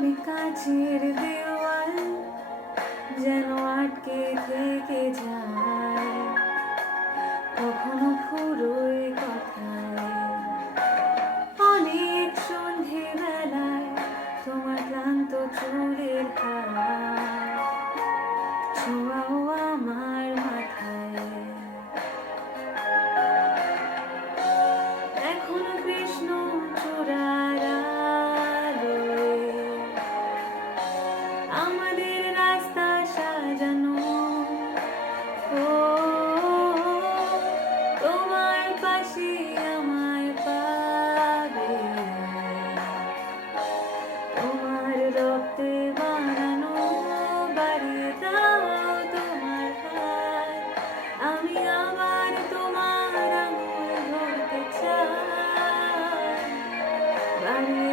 আমি কাছের দেওয়াল যেন আটকে থেকে যায়, কখনো ফুরোয় কথায়। অনেক সন্ধে বেলায় তোমার ক্লান্ত চুলের হাত ছোঁয়াও আমার মাথায়। এখনো কৃষ্ণ চূড়ার আলোয় আমাদের রাস্তা সাজানো। ও তোমার পাশে আমায় পাবে, তোমার রক্তে বানানো বাড়িয়ে দাও তোমার হাত। আমি আবার তোমার আঙুল ধরতে চাই, বাড়িয়ে